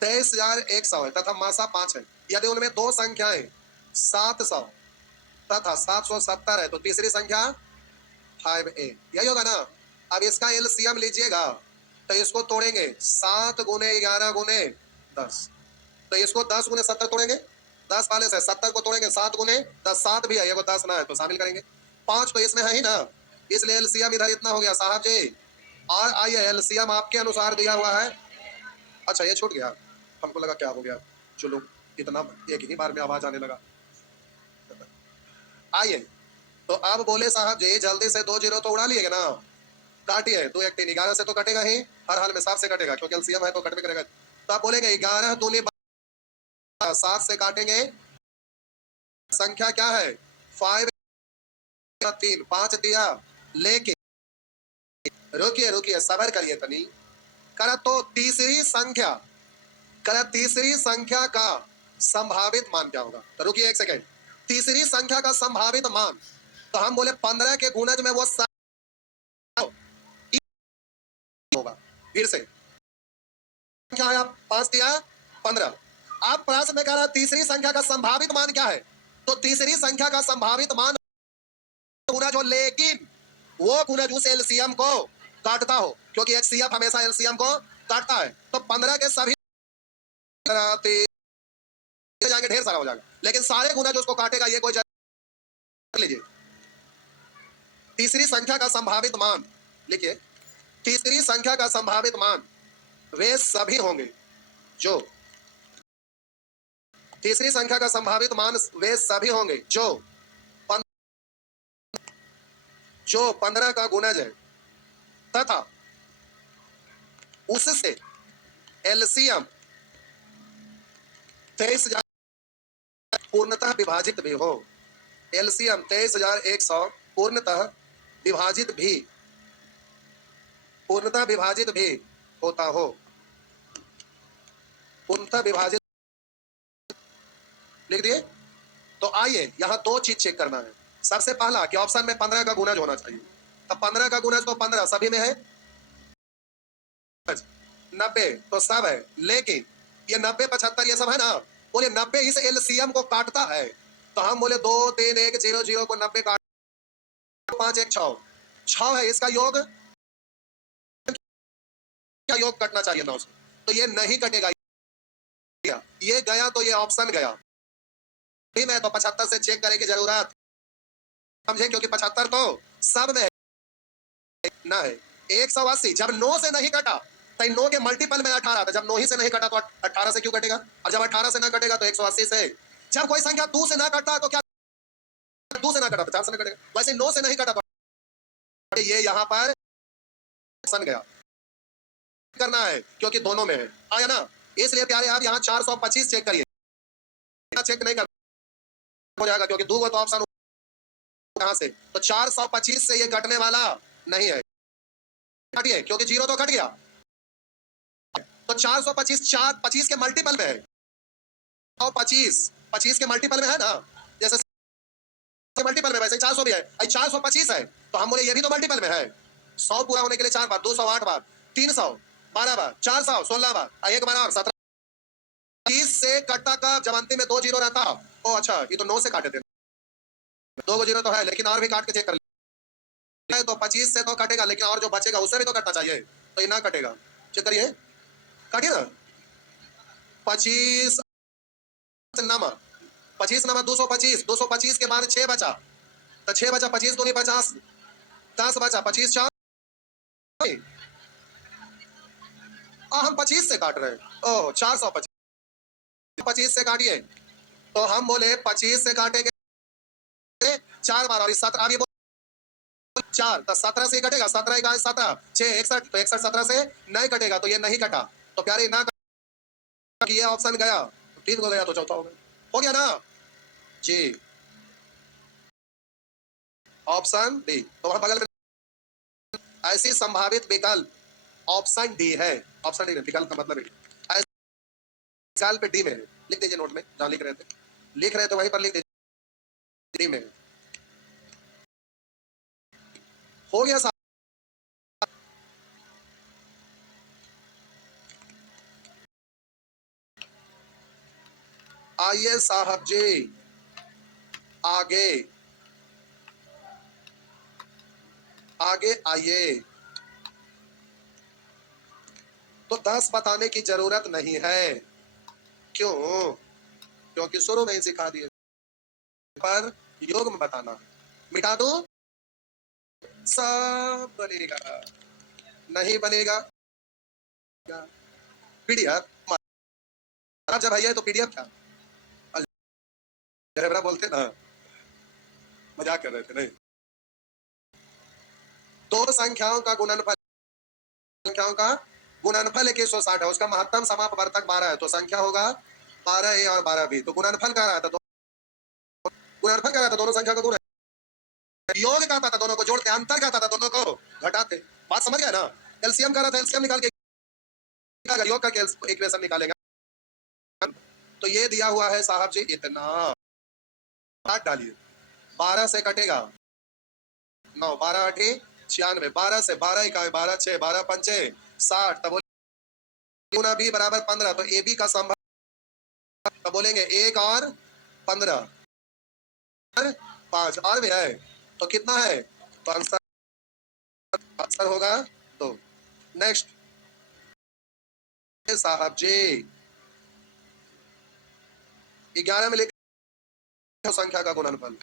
23,100 है तथा मासा 5 है। यदि उनमें दो संख्याएं 700 तथा 770 है तो तीसरी संख्या 5a, यही होगा ना। अब इसका एलसीएम लीजिएगा तो इसको तोड़ेंगे 7 गुने 11 गुने 10, तो इसको 10 गुने 70 तोड़ेंगे, 10 वाले से 70 को तोड़ेंगे 7 गुने 10, 7 भी है, ये को 10 ना है तो शामिल करेंगे, 5 तो इसमें है ही ना, इसलिए एलसीएम इधर इतना हो गया साहब जी। और आइए एलसीएम आपके अनुसार दिया हुआ है। अच्छा ये छूट गया, हमको लगा क्या हो गया, चलो इतना एक ही बार में आवाज आने लगा। आइए तो अब बोले साहब जी जल्दी से 2 जीरो तो उड़ा लिएगा ना, काटिए, 2 एक 3, 11 से तो कटेगा ही, हर हाल में 7 से कटेगा क्योंकि एलसीएम है तो कट में करेगा। तो आप बोलेंगे 11 दूनी 7 से काटेंगे, संख्या क्या है 5, 3, 5 दिया, लेकिन रुकिए रुकिए सबर करिए तनी, करा तो तीसरी संख्या, करा तीसरी संख्या का संभावित मान क्या होगा, तो रुकिए एक सेकेंड, तीसरी संख्या का संभावित मान, तो हम बोले 15 के गुणज में वो होगा। फिर से संख्या आया 5 दिया 15, आप प्रश्न में कह रहा तीसरी संख्या का संभावित मान क्या है, तो तीसरी संख्या का संभावित मान गुणज हो, लेकिन वो गुणज उस एलसीएम को काटता हो, क्योंकि एचसीएफ हमेशा एलसीएम को काटता है। तो 15 के सभी जाएंगे ढेर सारा हो जाएगा, लेकिन सारे गुणज उसको काटेगा, ये कोई लीजिए तीसरी संख्या का संभावित मान लिखिए, तीसरी संख्या का संभावित मान वे सभी होंगे जो, तीसरी संख्या का संभावित मान वे सभी होंगे जो 15 का गुणज है तथा उससे एलसीएम 23,000 पूर्णतः विभाजित भी हो, एलसीएम 23,100 पूर्णतः विभाजित भी, पूर्णतः विभाजित भी होता हो, पूर्णतः विभाजित लिख दिए। तो आइए यहां दो चीज चेक करना है, सबसे पहला कि ऑप्शन में 15 का गुणज होना चाहिए, अब 15 का गुणज तो 15 सभी में है, 90 तो सब है, लेकिन ये 90 75 ये सब है ना, बोले 90 इस एलसीएम को काटता है, तो हम बोले 2 3 1 0 0 को 90 काट, 5 1 6 6 है, इसका योग क्या योग कटना चाहिए ना उसको, तो ये नहीं कटेगा, ये गया तो ये ऑप्शन गया, भी मैं तो 75 से चेक करने की जरूरत, समझे, क्योंकि 75 तो सब में ना है। 180 जब 9 से नहीं कटा तो 9 के मल्टीपल में 18 था, जब 9 ही से नहीं कटा तो 18 से क्यों कटेगा, और जब 18 से ना कटेगा तो 180 से, जब कोई संख्या 2 से ना कटता तो क्या 2 से ना कटा तो 4 से ना कटेगा, वैसे 9 से नहीं कटा तो ये यहाँ पर सन गया, करना है क्योंकि दोनों में है, आया ना, इसलिए प्यारे आप यहाँ 425 चेक करिए, चेक नहीं कर हो जाएगा क्योंकि दो तो ऑप्शन कहां से, तो 425 से ये कटने वाला नहीं है, कटिए क्योंकि जीरो तो कट गया, तो 425 25 के मल्टीपल में है, 25 25 के मल्टीपल में है ना, जैसे मल्टीपल में वैसे 400 भी है, 425 है, तो हम बोले ये भी तो मल्टीपल में है, 100 पूरा होने के लिए 4 बार, 208 बार, 300 12 बार, 400 16 बार, एक बार और 17, 30 से कटता का जब अंतिम में 2 जीरो रहता, ओ अच्छा ये तो 9 से काटे थे, 2 जीरो तो है लेकिन और भी काट के चेक कर ले, तो 25 से तो कटेगा, लेकिन और जो बचेगा उससे भी तो कटना चाहिए, तो ये ना कटेगा, चेक करिए, काटिए ना, 25 नंबर 25 नंबर 225, 225 के बाद 6 बचा, तो 6 बचा, 25 दूनी 50, 10 बचा, 25 4, हम 25 से काट रहे हैं, ओह 425, 25 से काटिए, तो हम बोले 25 से काटेंगे 4 बार, और 17 अब ये 4 तो 17 से कटेगा, 17 का 17 6 61, तो 61 17 से नहीं कटेगा, तो ये नहीं कटा, तो प्यारे ना ये ऑप्शन गया, तीन को गया तो चौथा हो गया ना जी, ऑप्शन डी, तो वहां बगल में ऐसी संभावित विकल्प ऑप्शन डी है, ऑप्शन डी विकल्प का मतलब है विकल्प डी में, लिख दीजिए नोट में जहां लिख रहे थे वहीं पर लिख दीजिए डी में, हो गया। आइए साहब जी, आगे आगे आइए। तो 10 बताने की जरूरत नहीं है। क्यों? क्योंकि शुरू में ही सिखा दिए। पर योग में बताना है। मिटा दो, सब बनेगा। नहीं बनेगा क्या? पीडीएफ जब भैया तो पीडीएफ क्या? अलजेब्रा बोलते ना, मजाक कर रहे थे। नहीं, दो संख्याओं का गुणनफल, संख्याओं का गुणनफल 160 है, उसका महत्तम समापवर्तक 12 है, तो संख्या होगा 12a और 12b। तो गुणनफल का रहा था, तो गुणनफल का रहा था, दोनों संख्या का गुण है। योग का था, दोनों को जोड़ते, अंतर का था, दोनों को घटाते। बात समझ गया ना? एलसीएम का रहा था, एलसीएम निकाल के योग का इक्वेशन निकालेगा। तो ये दिया हुआ है साहब जी इतना, काट डालिए। 12 से कटेगा 9, 12 8 96, 12 से 12 इकाई 12 6, 12 पंचे 60। तब गुना बी बराबर 15, तो ए बी का संभाग, तो बोलेंगे 1 और 15 5 और भी है, तो कितना है? तो आंसर आंसर होगा 2। नेक्स्ट साहब जी 11 में लिखा संख्या का गुणनफल,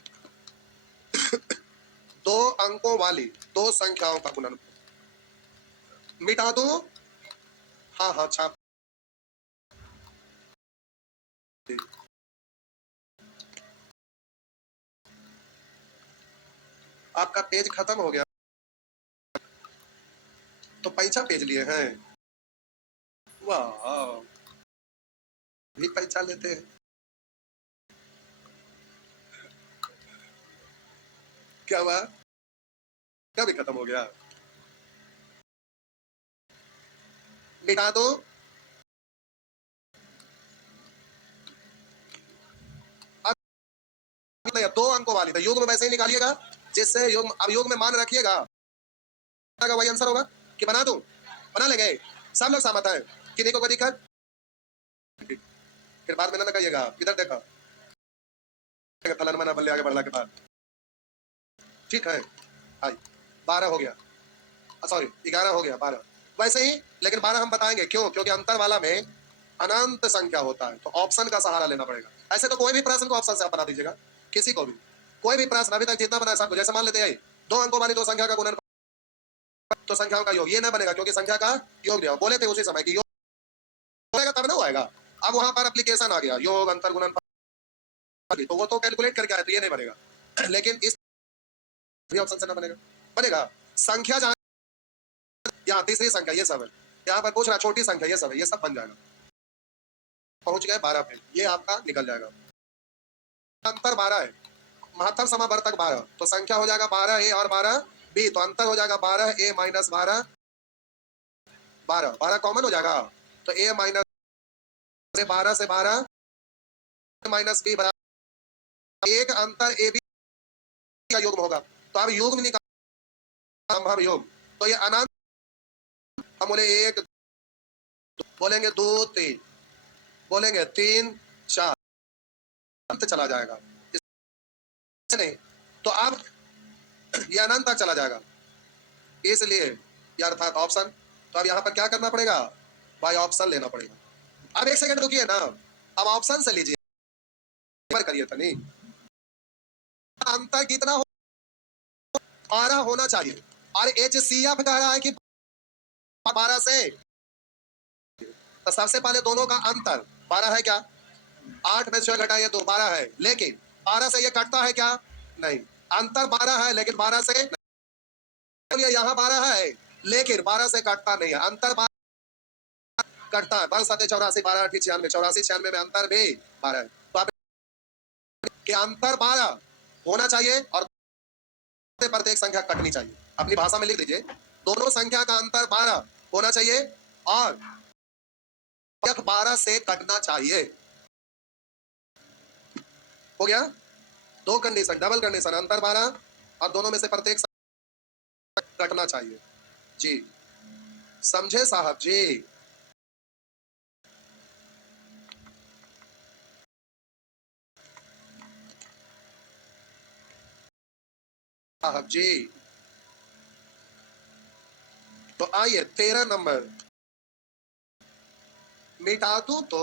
दो अंकों वाली दो संख्याओं का गुणनफल। मिटा दो, हाँ हाँ छाप। आपका पेज खत्म हो गया, तो पैसा पेज लिए हैं। वाह, भी पैसा लेते हैं क्या? हुआ क्या? भी खत्म हो गया? मिटा दो, नहीं, दो अंकों वाली था, योग में वैसे ही निकालिएगा जिससे योग, अब योग में मान रखिएगा, वही आंसर होगा। कि बना दूं? बना लेंगे, सब लोग सहमत है? किसी को कोई दिक्कत? फिर बाद में ना कहिएगा इधर देखा फलन मना बल्ले आगे बढ़ला के बाद। ठीक है, आई 12 हो गया, सॉरी 11 हो गया, 12 वैसे ही। लेकिन 12 हम बताएंगे क्यों? क्योंकि अंतर वाला में अनंत संख्या होता है, तो ऑप्शन का सहारा लेना पड़ेगा। ऐसे तो कोई भी प्रश्न को ऑप्शन से आप बना दीजिएगा, किसी को भी कोई भी प्रश्न अभी तक जितना बनाया सबको। जैसे मान लेते हैं दो अंकों वाली दो संख्या का गुणनफल, तो संख्याओं का योग, ये ना बनेगा क्योंकि संख्या का योग दिया। बोले थे उसी समय की योग होगा तब ना आएगा। अब वहां पर एप्लीकेशन आ गया योग अंतर गुणनफल, तो वो तो कैलकुलेट करके आए, तो ये नहीं बनेगा। लेकिन इस भी ऑप्शन से ना बनेगा, बनेगा संख्या जहां, यहाँ तीसरी संख्या ये सब है, यहाँ पर पूछ रहा छोटी संख्या ये सब है, ये सब बन जाएगा। पहुंच गए 12 पे, ये आपका निकल जाएगा। अंतर 12 है, महत्तम समावर्तक 12, तो संख्या हो जाएगा 12a और 12b, तो अंतर हो जाएगा 12a माइनस 12, 12 कॉमन हो जाएगा, तो a माइनस 12 से 12 माइनस b बराबर एक, अंतर ए बी का योग होगा। तो अब योग में निकाल संभव योग, तो ये अनंत, हम बोले 1 बोलेंगे 2 3, बोलेंगे 3 4, अंत चला जाएगा नहीं, तो अब ये अनंत तक चला जाएगा, इसलिए ये अर्थात ऑप्शन। तो अब यहाँ पर क्या करना पड़ेगा भाई? ऑप्शन लेना पड़ेगा। अब एक सेकंड रुकिए ना, अब ऑप्शन से लीजिए, करिए तो नहीं, अंतर कितना हो 12 होना चाहिए, और HCF कह रहा है कि 12 से, तो सबसे पहले दोनों का अंतर 12 है क्या? 8 में 6 घटाइए तो 12 है, लेकिन 12 से ये कटता है क्या? नहीं, अंतर 12 है लेकिन 12 से नहीं, यहाँ 12 है लेकिन 12 से कटता नहीं है, अंतर 12 कटता है। 12 7 84, 12 8 96, 84 96 में अंतर भी 12 है। तो आप के अंतर 12 होना चाहिए और प्रत्येक संख्या कटनी चाहिए। अपनी भाषा में लिख दीजिए, दोनों संख्या का अंतर 12 होना चाहिए और 12 से कटना चाहिए। हो गया? दो कंडीशन, डबल कंडीशन, अंतर 12 और दोनों में से प्रत्येक कटना चाहिए। जी समझे साहब जी? साहब जी। तो आइए 13 नंबर मिटा दूं तो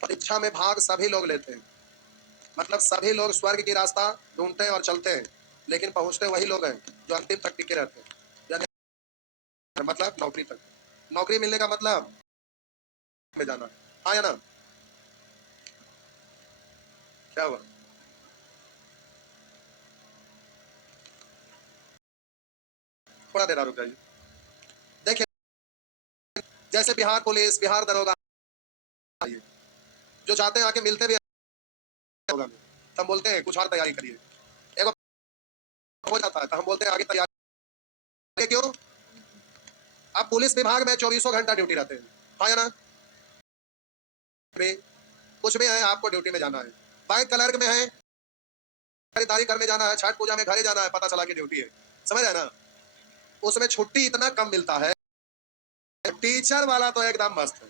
परीक्षा में भाग सभी लोग लेते हैं, मतलब सभी लोग स्वर्ग की रास्ता ढूंढते हैं और चलते हैं, लेकिन पहुंचते वही लोग हैं जो अंतिम तक टिके रहते हैं। यानी मतलब नौकरी तक, नौकरी मिलने का मतलब में जाना। हाँ या ना? क्या हुआ? थोड़ा देर रुक जाइए। देखिए, जैसे बिहार पुलिस, बिहार दरोगा, आइए, जो जाते हैं आके मिलते भी होगा, तो हम बोलते हैं कुछ और तैयारी करिए। एक बार हो जाता है तो हम बोलते हैं आगे तैयारी। क्यों? अब पुलिस विभाग में 24 घंटा ड्यूटी रहते हैं। हाँ या ना? में कुछ भी है, आपको ड्यूटी में जाना है। बैंक क्लर्क में है, खरीदारी करने जाना है, छठ पूजा में घरे जाना है, पता चला कि ड्यूटी है। समझ रहे हैं ना? उसमें छुट्टी इतना कम मिलता है। टीचर वाला तो एकदम मस्त है।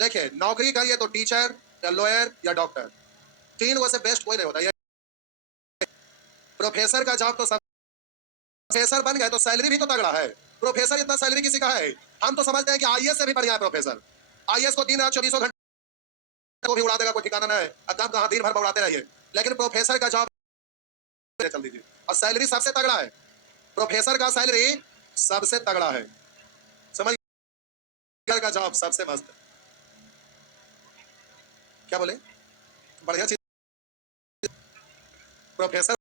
देखिए, नौकरी करिए तो टीचर या लॉयर या डॉक्टर, तीन में से बेस्ट कोई नहीं होता। ये प्रोफेसर का जॉब तो सब, प्रोफेसर बन गए तो सैलरी भी तो तगड़ा है। प्रोफेसर इतना सैलरी किसी का है? हम तो समझते हैं कि आईएएस से भी बढ़िया है प्रोफेसर। आईएएस को दिन रात 24 घंटे को भी उड़ा देगा, कोई ठिकाना नहीं है। अब कहाँ दिन भर उड़ाते रहिए, लेकिन प्रोफेसर का जॉब चल दीजिए, और सैलरी सबसे तगड़ा है। प्रोफेसर का सैलरी सबसे तगड़ा है। समझ, का जॉब सबसे मस्त है। क्या बोले? बढ़िया चीज। प्रोफेसर,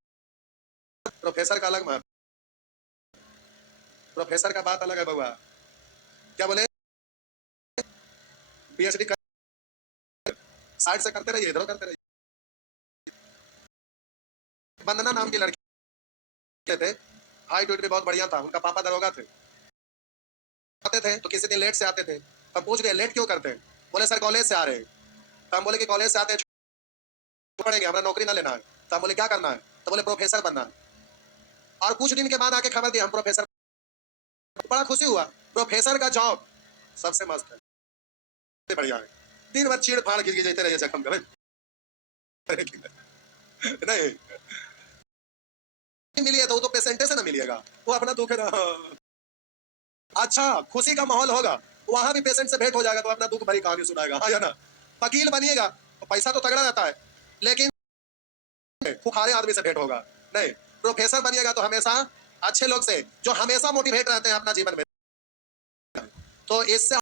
प्रोफेसर का अलग महत्व, प्रोफेसर का बात अलग है बउआ। क्या बोले? पीएचडी कर, साइड से करते रहिए, इधर करते रहिए। वंदना नाम की लड़की थे, हाइट वेट भी बहुत बढ़िया था, उनका पापा दरोगा थे। आते थे तो किसी दिन लेट से आते थे, हम पूछ गए लेट क्यों करते हैं? बोले सर कॉलेज से आ रहे हैं। तो हम बोले कि कॉलेज से आते हैं पढ़ेंगे, हमें नौकरी ना लेना है। तो हम बोले क्या करना है? तो बोले प्रोफेसर बनना है। और कुछ दिन के बाद आके खबर दी हम प्रोफेसर। बड़ा खुशी हुआ। प्रोफेसर का जॉब सबसे मस्त है, सबसे बढ़िया है। दिन भर चीड़ फाड़ गिर जाते रहिए जख्म कर नहीं मिली है तो वो तो पेशेंटे से ना मिलिएगा, वो अपना दुख है ना। अच्छा, खुशी का माहौल होगा, वहां भी पेशेंट से भेंट हो जाएगा तो अपना दुख भरी कहानी सुनाएगा। हाँ या ना? वकील बनिएगा तो पैसा तो तगड़ा रहता है, लेकिन खुखारे आदमी से भेंट होगा नहीं। प्रोफेसर बनिएगा तो हमेशा अच्छे लोग से, जो हमेशा मोटिवेट रहते हैं अपना जीवन में। तो इससे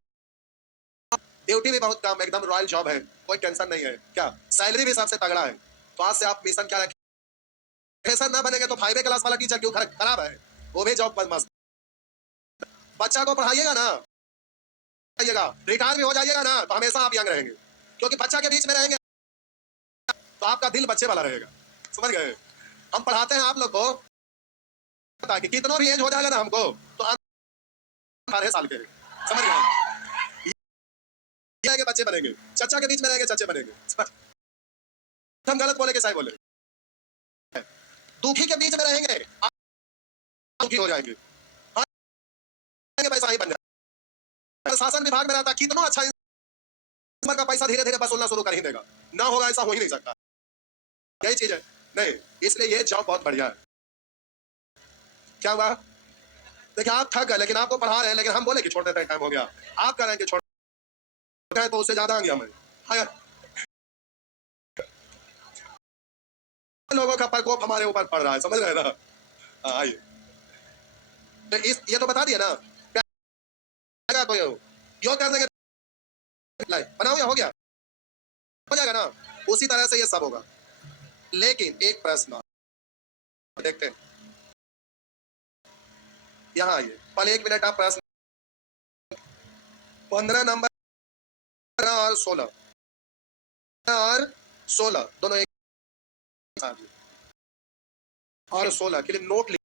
ड्यूटी भी बहुत कम, एकदम रॉयल जॉब है, कोई टेंशन नहीं है। क्या सैलरी भी सबसे तगड़ा है। तो आज से आप मिशन क्या रखें? प्रोफेसर ना बनेंगे तो 5 क्लास वाला टीचर क्यों खराब है? वो भी जॉब मस्त। बच्चा को पढ़ाइएगा ना, रिटायर भी हो जाइएगा ना तो हमेशा आप यंग रहेंगे, क्योंकि बच्चा के बीच में रहेंगे तो आपका दिल बच्चे वाला रहेगा। समझ गए? हम पढ़ाते हैं आप लोग को, ताकि कितना भी एज हो जाएगा ना हमको तो 18 साल के, समझ गए, ये के बच्चे बनेंगे, चचा के बीच में रहेंगे, चचे बनेंगे। हम गलत बोले कि सही बोले? दुखी के बीच में रहेंगे, आप दुखी हो जाएंगे। हाँ, पैसा ही बन जाएगा। शासन विभाग में रहता कितना अच्छा, का पैसा धीरे धीरे वसूलना शुरू कर ही देगा। ना होगा ऐसा हो ही नहीं सकता, यही चीज है। नहीं, इसलिए ये जॉब बहुत बढ़िया है। क्या हुआ? देखिए आप थक गए, लेकिन आपको पढ़ा रहे हैं, लेकिन हम बोले कि छोड़ देते हैं, टाइम हो गया। आप कह रहे हैं कि छोड़ गए तो उससे ज्यादा आ गया मैं। हाँ, लोगों का प्रकोप हमारे ऊपर पड़ रहा है, समझ रहे हैं ना? हाँ, आइए, तो इस ये तो बता दिया ना क्या कोई यो कर देंगे, बनाओ या हो गया, हो जाएगा ना। उसी तरह से ये सब होगा। लेकिन एक प्रश्न देखते हैं, यहाँ आइए, पहले 1 मिनट आप प्रश्न 15 नंबर और 16 और 16 दोनों एक साथ में। और 16 के लिए नोट लिखिए,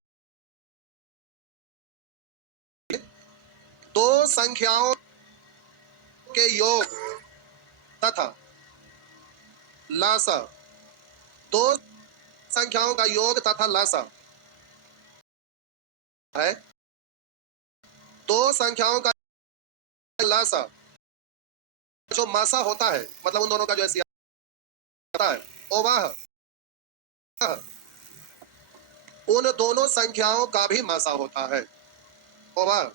दो संख्याओं के योग तथा लासा, दो संख्याओं का योग तथा लासा है, दो संख्याओं का प्लस जो मासा होता है, मतलब उन दोनों का जो एलसीएम होता है, वो वह उन दोनों संख्याओं का भी मासा होता है, वो वह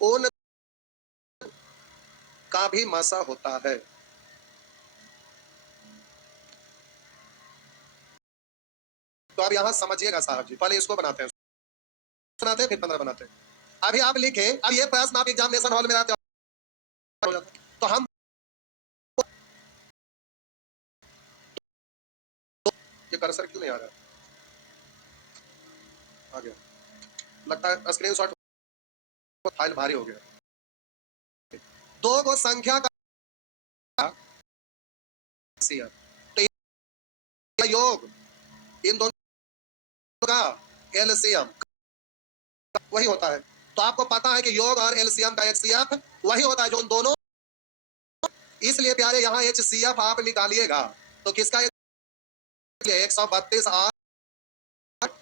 उन का भी मासा होता है। तो आप यहां समझिएगा साहब जी, पहले इसको बनाते हैं, फिर 15 बनाते हैं। अभी आप लिखे, अब ये प्रश्न आप एग्जामिनेशन हॉल में आते हो जाता है। तो हम ये कर्सर क्यों नहीं आ रहा है? आ गया, लगता है स्क्रीनशॉट फाइल भारी हो गया। दो को संख्या का एलसीएम, तो ये योग इन दोनों का एलसीएम वही होता है। तो आपको पता है कि योग और एलसीएम का एचसीएफ वही होता है जो उन दोनों, इसलिए प्यारे यहाँ एचसीएफ आप निकालिएगा तो किसका 132 और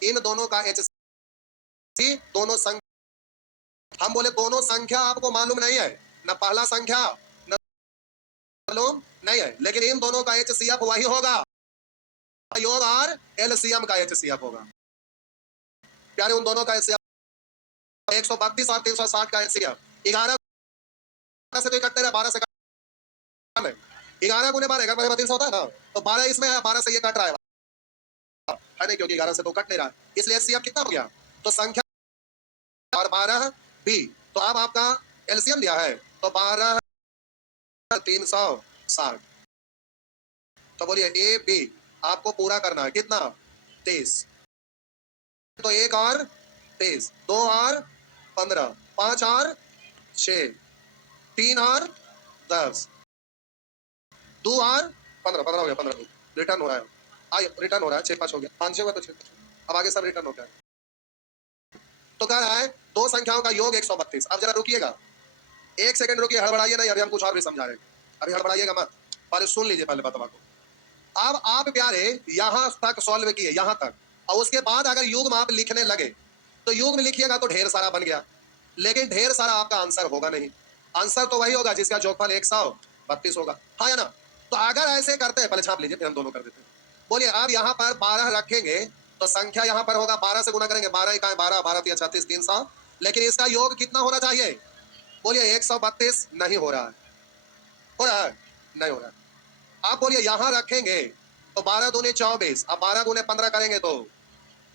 इन दोनों का एचसी, दोनों संख्या, हम बोले दोनों संख्या आपको मालूम नहीं है, न पहला संख्या न मालूम नहीं है, लेकिन इन दोनों का एचसीएफ वही होगा, योग और एलसीएम का एचसीएफ होगा। प्यारे उन दोनों का एचसीएफ 132 और 360 का एचसीएफ 11 से तो इकट्ठे 12 से 11 गुने 12 32 होता है ना, तो 12 इसमें है, 12 से ये कट रहा है नहीं, क्योंकि 11 से तो कट नहीं रहा है, इसलिए एचसीएफ कितना हो गया? तो संख्या और 12 बी, तो अब आपका एलसीएम दिया है तो 12 360, तो बोलिए ए बी आपको पूरा करना है कितना? 23, तो 1 और 23, 2 और 15, 5 और 6, 3 और 10, 2 और 15, 15 हो गया, 15 रिटर्न हो रहा है, रिटर्न हो रहा है, 6 5 हो गया, 5 6 हुआ तो 6, अब आगे सब रिटर्न हो गया। तो कह रहा है दो संख्याओं का योग 132। अब जरा रुकिएगा, एक सेकंड रुकिए, हड़बड़ाइए नहीं, अभी हम कुछ और भी समझा रहे हैं, अभी हड़बड़ाइएगा मत, पहले सुन लीजिए पहले बतवा को। अब आप प्यारे यहां तक सॉल्व किए, यहां तक, और उसके बाद अगर युग्म आप लिखने लगे तो युग्म लिखिएगा तो ढेर सारा बन गया, लेकिन ढेर सारा आपका आंसर होगा नहीं, आंसर तो वही होगा जिसका जोगफल 132 होगा, हाँ या ना? तो अगर ऐसे करते हैं, पहले छाप लीजिए फिर हम दोनों कर देते हैं। बोलिए अब यहाँ पर 12 रखेंगे तो संख्या यहाँ पर होगा, 12 से गुना करेंगे, 12 इकाई 12, 12 3 36 300, लेकिन इसका योग कितना होना चाहिए? बोलिए 132 नहीं हो रहा है, हो रहा है? नहीं हो रहा है। आप बोलिए यहाँ रखेंगे तो 12 दूनी 24, अब 12 गुने 15 करेंगे तो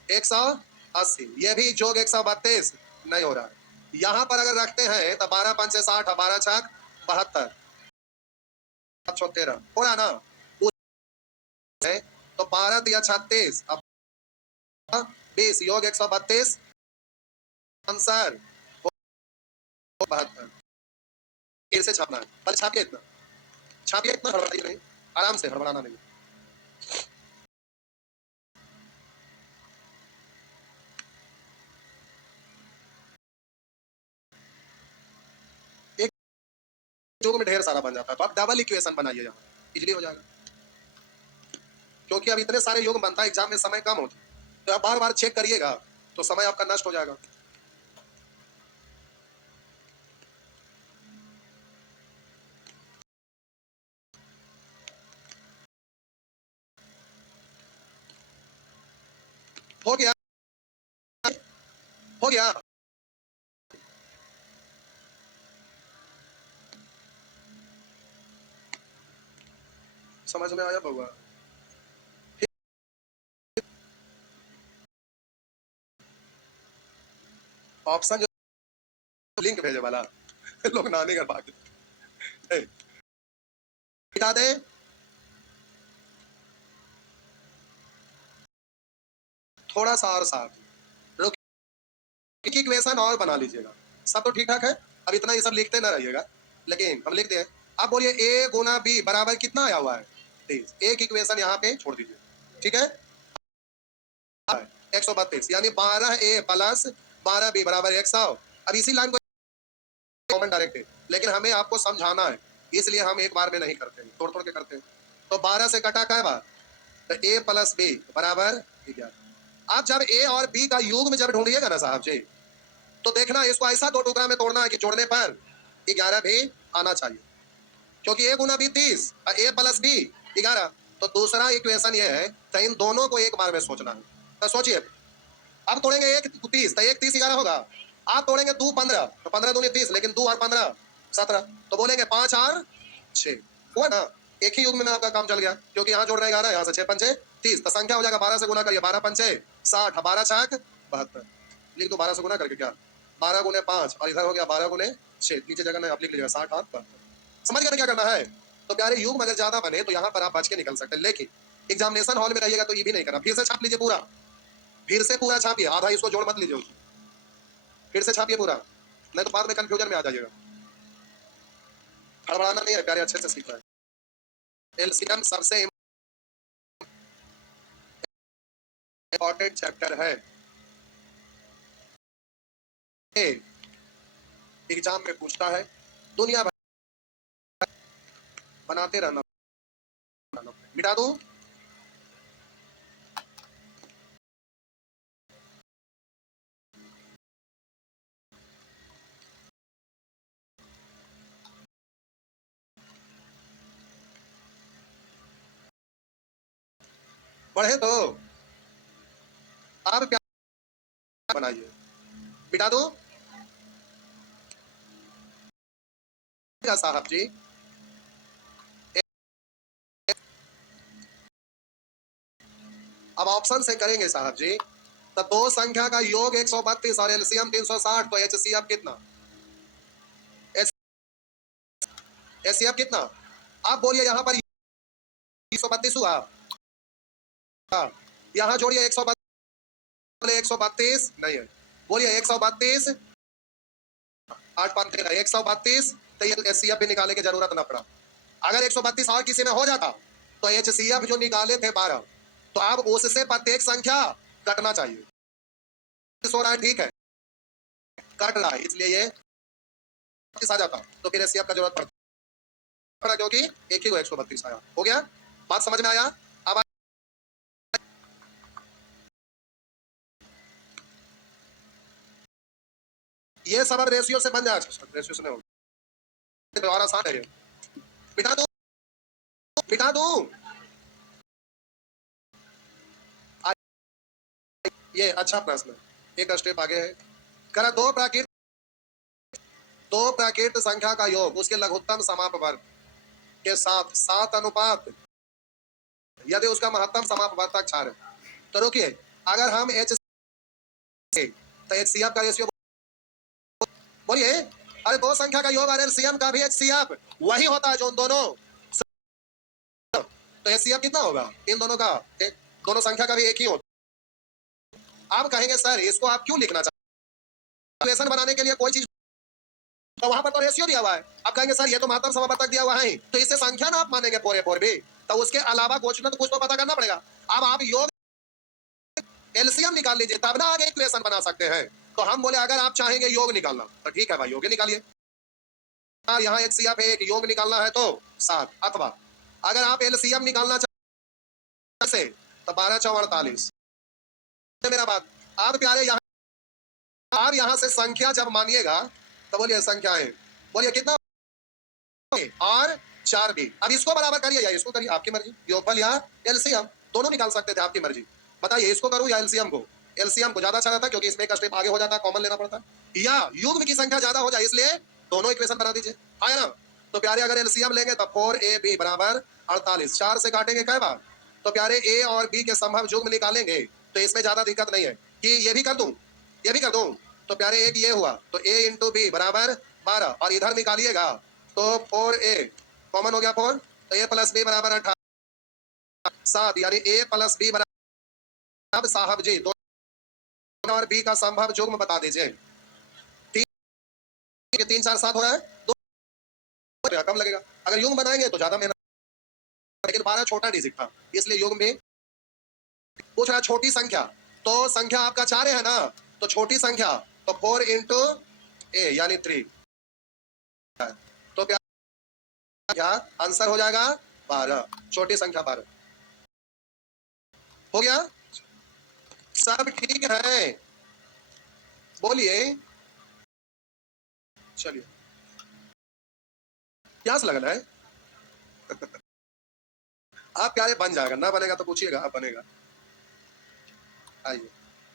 180, ये भी जोग 132 नहीं हो रहा है। यहाँ पर अगर रखते हैं तो 12 5 से 60, 12 छक 72, 13 हो रहा ना, तो 12 3 36, अब 20 योग 132, आंसर 72। फिर से छापना है, पहले छापिए इतना, छापिए इतना, हड़बड़ाइए नहीं, आराम से, हड़बड़ाना नहीं। एक योग में ढेर सारा बन जाता है, तो आप डबल इक्वेशन बनाइए, यहाँ इजीली हो जाएगा, क्योंकि अब इतने सारे योग बनता है, एग्जाम में समय कम होता है, तो आप बार बार चेक करिएगा तो समय आपका नष्ट हो जाएगा। हो गया, हो गया, समझ में आया बउआ? ऑप्शन जो लिंक भेजे वाला लोग ना नहीं कर पाते, मिटा दे, थोड़ा सा और साथ रुक, एक इक्वेशन और बना लीजिएगा, सब तो ठीक ठाक है, अब इतना ये सब लिखते ना रहिएगा, लेकिन हम लिखते हैं। अब बोलिए ए गुना बी बराबर कितना आया हुआ है? 23, एक इक्वेशन यहाँ पे छोड़ दीजिए, ठीक है? 132 यानी 12 ए प्लस 12 बी बराबर 100। अब इसी लाइन को कॉमन डायरेक्ट है, लेकिन हमें आपको समझाना है, इसलिए हम एक बार में नहीं करते, तोड़ तोड़ के करते हैं। तो 12 से कटा क्या बार, तो ए प्लस बी बराबर 11। आप जब ए और बी का युग्म जब ढूंढिएगा ना साहब जी, तो देखना इसको ऐसा दो टुकड़ा में तोड़ना है कि जोड़ने पर 11 भी आना चाहिए, क्योंकि ए गुना बी 30 और ए प्लस बी 11। तो दूसरा इक्वेशन ये है, तो इन दोनों को एक बार में सोचना है। तो सोचिए, अब तोड़ेंगे 1 30, तो 1 30 11 होगा। आप तोड़ेंगे 2 15, तो 15 दूनी 30, लेकिन 2 और 15 17, तो बोलेंगे 5 और 6 हुआ ना। एक ही युग में आपका काम चल गया, क्योंकि यहाँ जोड़ रहे 11, यहाँ से 6 पंचे 30, तो संख्या हो जाएगा 12 से गुना करिए, 12 पंचे 60, 12 छक 72। लिख दो 12 से गुना करके, क्या 12 गुने 5 और इधर हो गया 12 गुने 6, नीचे जगह में आप लिख लीजिएगा 60 और 72। समझ गए क्या करना है। तो प्यारे युग में अगर ज्यादा बने तो यहाँ पर आप बच के निकल सकते हैं, लेकिन एग्जामिनेशन हॉल में रहिएगा तो ये भी नहीं करना। फिर से छाप लीजिए पूरा, फिर से पूरा छापिए, आधा इसको जोड़ मत लीजिए, फिर से छापिए पूरा, नहीं तो बाद में कंफ्यूजन में आ जाइएगा। हड़बड़ाना नहीं है प्यारे, अच्छे से सीखना है। एलसीएम सबसे इंपॉर्टेंट चैप्टर है, एग्जाम में पूछता है, दुनिया भर बनाते रहना। मिटा दूं, बढ़े तो आप क्या बनाइए, मिटा दूं साहब जी। अब ऑप्शन से करेंगे साहब जी, तो दो संख्या का योग 132 और एलसीएम 360, तो एचसीएफ कितना, एचसीएफ कितना। आप बोलिए यहाँ पर 132 हुआ, हाँ, यहाँ जोड़िए 132 नहीं है, बोलिए 132 8 5 13 132, तो ये एचसीएफ भी निकालने की जरूरत ना पड़ा। अगर 132 और किसी में हो जाता तो एचसीएफ जो निकाले थे 12, तो अब उससे प्रत्येक संख्या कटना चाहिए। सो रहा है, ठीक है, कट रहा है, इसलिए ये आ जाता, तो फिर एचसीएफ का जरूरत पड़ा, क्योंकि एक ही को 132 आया। हो गया, बात समझ में आया। अब ये सब अब रेशियो से बन जाए, रेशियो से नहीं होगा, दोबारा आसान है ये, बिठा दो बिठा दो। ये अच्छा प्रश्न, एक स्टेप आगे है। करा दो प्राकृत संख्या का योग उसके लघुत्तम समाप वर्ग के साथ 7 अनुपात यदि उसका महत्तम समाप वर्तक 4 है, तो रुकिए, अगर हम एच तो एचसीएफ का रेशियो बोलिए, अरे दो संख्या का योग और एलसीएम का भी एचसीएफ वही होता है जो उन दोनों, तो एचसीएफ कितना होगा इन दोनों का, दोनों संख्या का भी एक ही होता। आप कहेंगे सर इसको आप क्यों लिखना चाहते हैं, बनाने के लिए कोई चीज, तो वहां पर तो रेशियो दिया हुआ है। आप कहेंगे सर ये तो महत्तम समापवर्तक दिया हुआ है, तो इससे संख्या ना आप मानेंगे पूरे पूरे भी, तो उसके अलावा कुछ ना तो कुछ तो पता करना पड़ेगा। अब आप योग एलसीएम निकाल लीजिए, तब ना आगे इक्वेशन बना सकते हैं। तो हम बोले अगर आप चाहेंगे योग निकालना तो ठीक है भाई, योग निकालिए, यहाँ एचसीएफ है, एक योग निकालना है तो 7, अथवा अगर आप एलसीएम निकालना चाहते तो 12 4 48। मेरा बात, आप प्यारे यहाँ, आप यहाँ से संख्या जब मानिएगा तो बोलिए संख्याएं, बोलिए कितना और 4 भी। अब इसको बराबर करिए या इसको करिए, आपकी मर्जी, योगफल या एलसीएम दोनों निकाल सकते थे, आपकी मर्जी। बताइए इसको करूं या एलसीएम को, एलसीएम को ज्यादा अच्छा रहता क्योंकि इसमें एक स्टेप आगे हो जाता है, कॉमन लेना पड़ता है, या युग्म की संख्या ज्यादा हो जाए, इसलिए दोनों इक्वेशन बना दीजिए, आया ना। तो प्यारे अगर एलसीएम लेंगे तो 4ab बराबर 48, 4 से काटेंगे कई बार, तो प्यारे ए और बी के संभव युग्म निकालेंगे, तो इसमें ज्यादा दिक्कत नहीं है कि ये भी कर दूं ये भी कर दूं। तो प्यारे एक ये हुआ, तो a इंटू बी बराबर 12, और इधर निकालिएगा तो 4a कॉमन हो गया 4, तो a प्लस बी बराबर 18, 7, यानी a प्लस बी बराबर। अब साहब जी दोनों और बी का संभव युग्म बता दीजिए, 3 4 7 हो रहा है, 2 कम लगेगा, अगर युग्म बनाएंगे तो ज्यादा मेहनत, लेकिन 12 छोटा डिजिट था इसलिए युग्म में पूछ रहा। छोटी संख्या, तो संख्या आपका 4 है ना, तो छोटी संख्या तो 4 इंटू ए यानी 3, तो क्या आंसर हो जाएगा 12, छोटी संख्या 12। हो गया, सब ठीक है, बोलिए, चलिए। प्यास लगना है। आप प्यारे बन जाएगा, ना बनेगा तो पूछिएगा, आप बनेगा। आइए,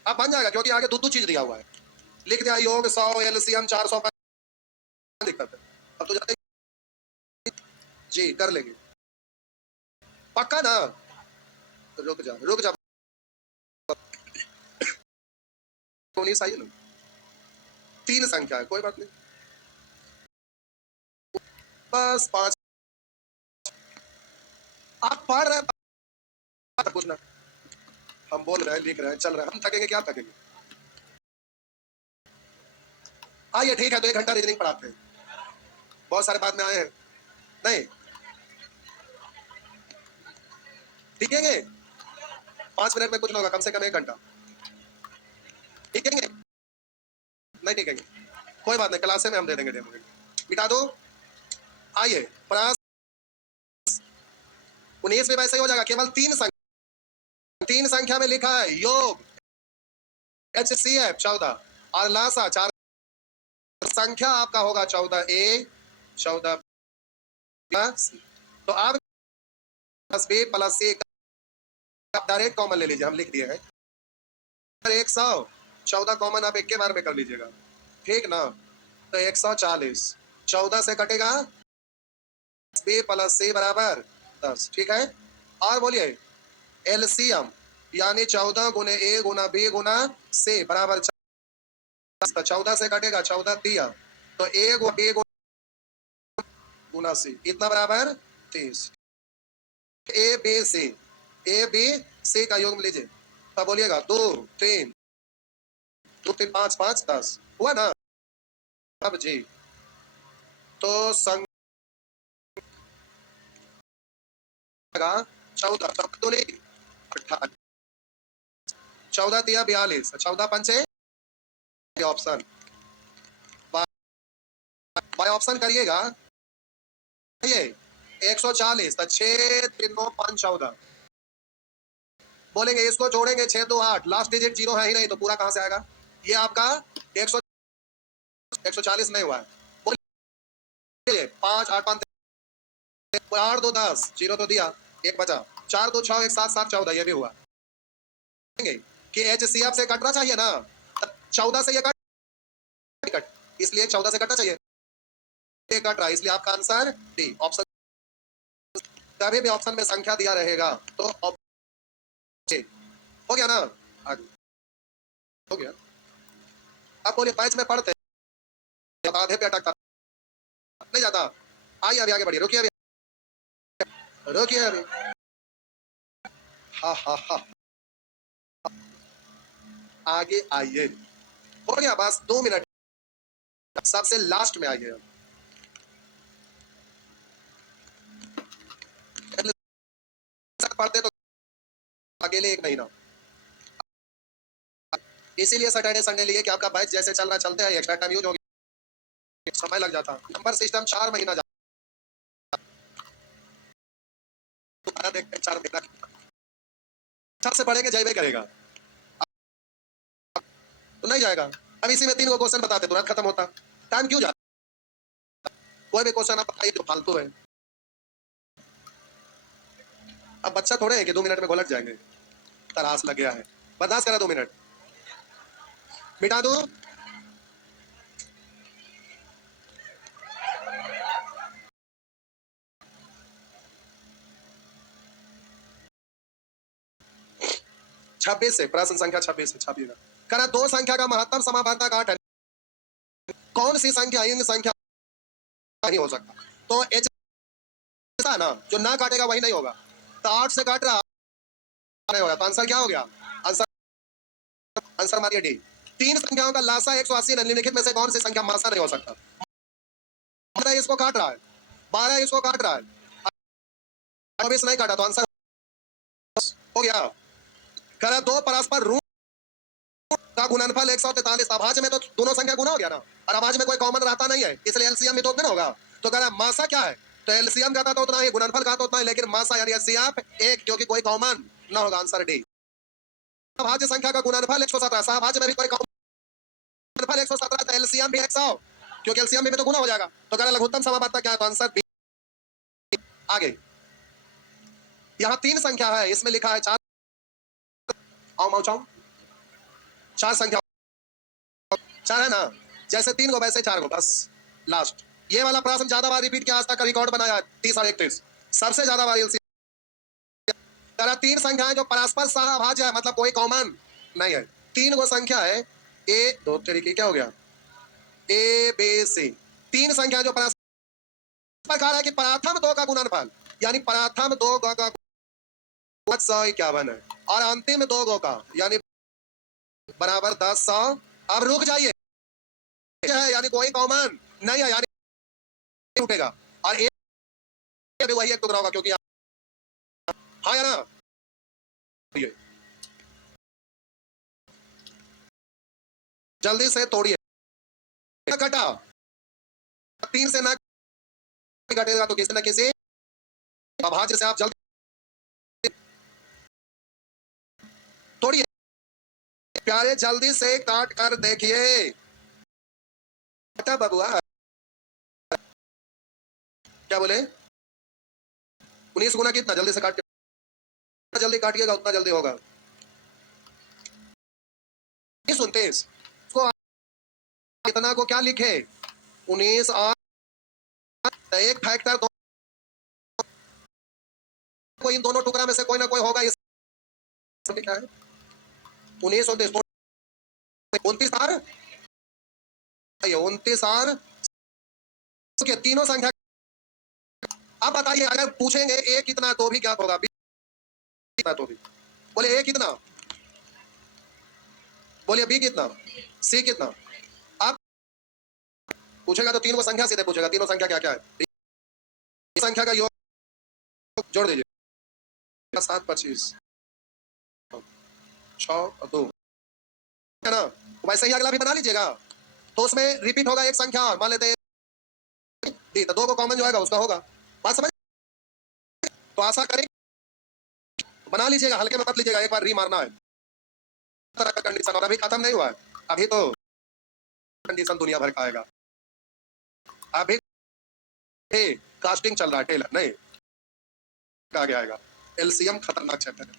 आप बन जाएगा क्योंकि आगे दो चीज दिया हुआ है। लिख दिया योग 100 एलसीएम 400 दिक्कत है। अब तो जाते जी कर लेंगे पक्का ना। रुक जा 19 आइए ना, 3 संख्या है, कोई बात नहीं, बस 5। आप पढ़ रहे हैं कुछ ना, हम बोल रहे हैं, लिख रहे हैं, चल रहे हैं, हम थकेंगे क्या थकेंगे। आइए ठीक है, तो 1 घंटा रीजनिंग पढ़ाते हैं। बहुत सारे बाद में आए हैं, नहीं टिकेंगे 5 मिनट में कुछ ना होगा, कम से कम 1 घंटा टिकेंगे, नहीं टिकेंगे कोई बात नहीं, क्लास में हम दे देंगे डेमो। मिटा दो। आइए प्लस 19 में वैसे ही हो जाएगा, केवल 3 संख्या में लिखा है योग HCF 14 और लासा 4, संख्या आपका होगा 14A 14 प्लस, तो आप plus B plus C direct common ले लीजिए, हम लिख दिए हैं 100, 14 कॉमन आप एक के बार में कर लीजिएगा, ठीक ना। तो 140 14 से कटेगा B प्लस C बराबर 10, ठीक है। और बोलिए एलसीएम यानी 14 गुने A Guna B Guna C बराबर 14 से कटेगा 14 दिया, तो A Guna B Guna C इतना बराबर 30। ए बी सी का योग लीजिए, तब बोलिएगा 2 3 2 3 5 5 10 हुआ ना। अब जी तो संख्या 14 तब तो नहीं 18, 14 दिया 42, 14 पंचे ऑप्शन बाय ऑप्शन करिएगा। ये 140 तो 6 3 9 5 14 बोलेंगे, इसको जोड़ेंगे 6 2 8, लास्ट डिजिट 0 है ही नहीं, तो पूरा कहां से आएगा। ये आपका 140 नहीं हुआ है, बोलिए 5 8 5 8 2 10 0 तो दिया, 1 बचा, 4 2 6 1 7 7 14, ये भी हुआ कि HCF से कटना चाहिए ना, 14 से ये कट, इसलिए 14 से कटना चाहिए, ये कट रहा है, इसलिए आपका आंसर डी ऑप्शन। कभी भी ऑप्शन में संख्या दिया रहेगा तो हो गया ना, आगे हो गया। अब बोलिए बैच में पढ़ते आधे पे अटकता नहीं जाता। आइए अभी आगे बढ़िए, रुकिए अभी हा आगे आइए, हो गया बस 2 मिनट, सबसे लास्ट में आइए। पढ़ते तो अकेले 1 महीना, इसीलिए सैटरडे संडे लिए कि आपका बैच जैसे चल रहा चलते हैं, एक्स्ट्रा टाइम यूज हो गया, समय लग जाता, नंबर सिस्टम 4 महीना जाता, देखते 4 महीना सबसे पढ़ेंगे जयबे करेगा, तो नहीं जाएगा। अब इसी में 3 को क्वेश्चन बताते, तुरंत खत्म होता, टाइम क्यों जाता। कोई भी क्वेश्चन आप बताइए जो फालतू है। अब बच्चा थोड़े है कि 2 मिनट में घोलट जाएंगे, तरास लग गया है, बर्दाश्त करा 2 मिनट, मिटा दो। छब्बीस से प्रश्न संख्या 26 से छापिएगा। करा 2 संख्या का महत्तम समापवर्तक 8 है, कौन सी संख्या इन संख्या नहीं हो सकता। तो एच ना जो ना काटेगा वही नहीं होगा, तो 8 से काट रहा नहीं होगा, तो आंसर क्या हो गया। आंसर मारिए डी। 3 संख्याओं का लासा 180 निम्नलिखित में से कौन सी संख्या मासा नहीं हो सकता। 12 इसको काट रहा है, 12 इसको काट रहा है, 24 नहीं काटा, तो आंसर हो गया। करा 2 परस्पर रूट का गुणनफल 143, अभाज्य में तो दोनों संख्या गुना हो गया ना, और अभाज्य में कोई कॉमन रहता नहीं है, इसलिए एलसीएम में तो उतना होगा। तो कह रहा मासा क्या है, तो एलसीएम का था तो उतना ही, गुणनफल का तो उतना ही, लेकिन मासा यानी एचसीएफ 1, क्योंकि कोई कॉमन ना होगा, आंसर डी। अभाज्य संख्या का गुणनफल 117, सहभाज्य में भी कोई गुणनफल 117, तो एलसीएम भी 100, क्योंकि एलसीएम में तो गुना हो जाएगा। तो कह रहा लघुत्तम समापवर्तक क्या है, तो आंसर बी। आगे यहाँ 3 संख्या है, इसमें लिखा है 4। आओ मौचाओ, 4 संख्या 4 है ना, जैसे 3 को वैसे 4 को, बस लास्ट। ये वाला प्रश्न ज्यादा बार रिपीट किया, आज तक का रिकॉर्ड बनाया 30 और 31, सबसे ज्यादा बार एलसीएम। 3 संख्याएं जो परस्पर सहभाज्य है, मतलब कोई कॉमन नहीं है। 3 को संख्या है ए, 2 तरीके क्या हो गया, ए बी सी। 3 संख्या जो परस्पर प्रकार है कि प्रथम 2 का गुणनफल, यानी प्रथम 2 का 151 है, और अंतिम 2 का यानी बराबर 10 100। अब रुक जाइए, है यानी कोई कॉमन नहीं है, यानी उठेगा, और एक वही एक टुकड़ा होगा, क्योंकि हाँ या ना, ये जल्दी से तोड़िए। कटा 3 से ना कटेगा तो किसी न किसी अभाज्य से आप जल्दी तोड़िए प्यारे, जल्दी से काट कर देखिए। कटा बबुआ, क्या बोले, 19 गुना कितना, जल्दी से काट, जल्दी काटिएगा उतना जल्दी होगा। 29 को कितना को क्या लिखे, 19 और एक फैक्टर दो, कोई इन दोनों टुकड़ा में से कोई ना कोई होगा। इस क्या है 19 29 29 और 29 और तीनों संख्या। अब बताइए, अगर पूछेंगे ए कितना तो भी क्या होगा, बी कितना तो भी, बोले ए कितना, बोलिए बी कितना, सी कितना। अब पूछेगा तो 3 को संख्या सीधे पूछेगा, तीनों संख्या क्या क्या है, संख्या का योग जोड़ दीजिए, 7 25 6 और 2 है ना। वैसे ही अगला भी बना लीजिएगा, तो उसमें रिपीट होगा एक संख्या, मान लेते हैं तो 2 को कॉमन जो आएगा उसका होगा। बात समझ, तो आशा करें बना लीजिएगा, हल्के में मत लीजिएगा, एक बार री मारना है तरह का कंडीशन, और अभी खत्म नहीं हुआ है, अभी तो कंडीशन दुनिया भर का आएगा। अभी कास्टिंग चल रहा है, टेलर नहीं आगे आएगा। एलसीएम खतरनाक चैप्टर है।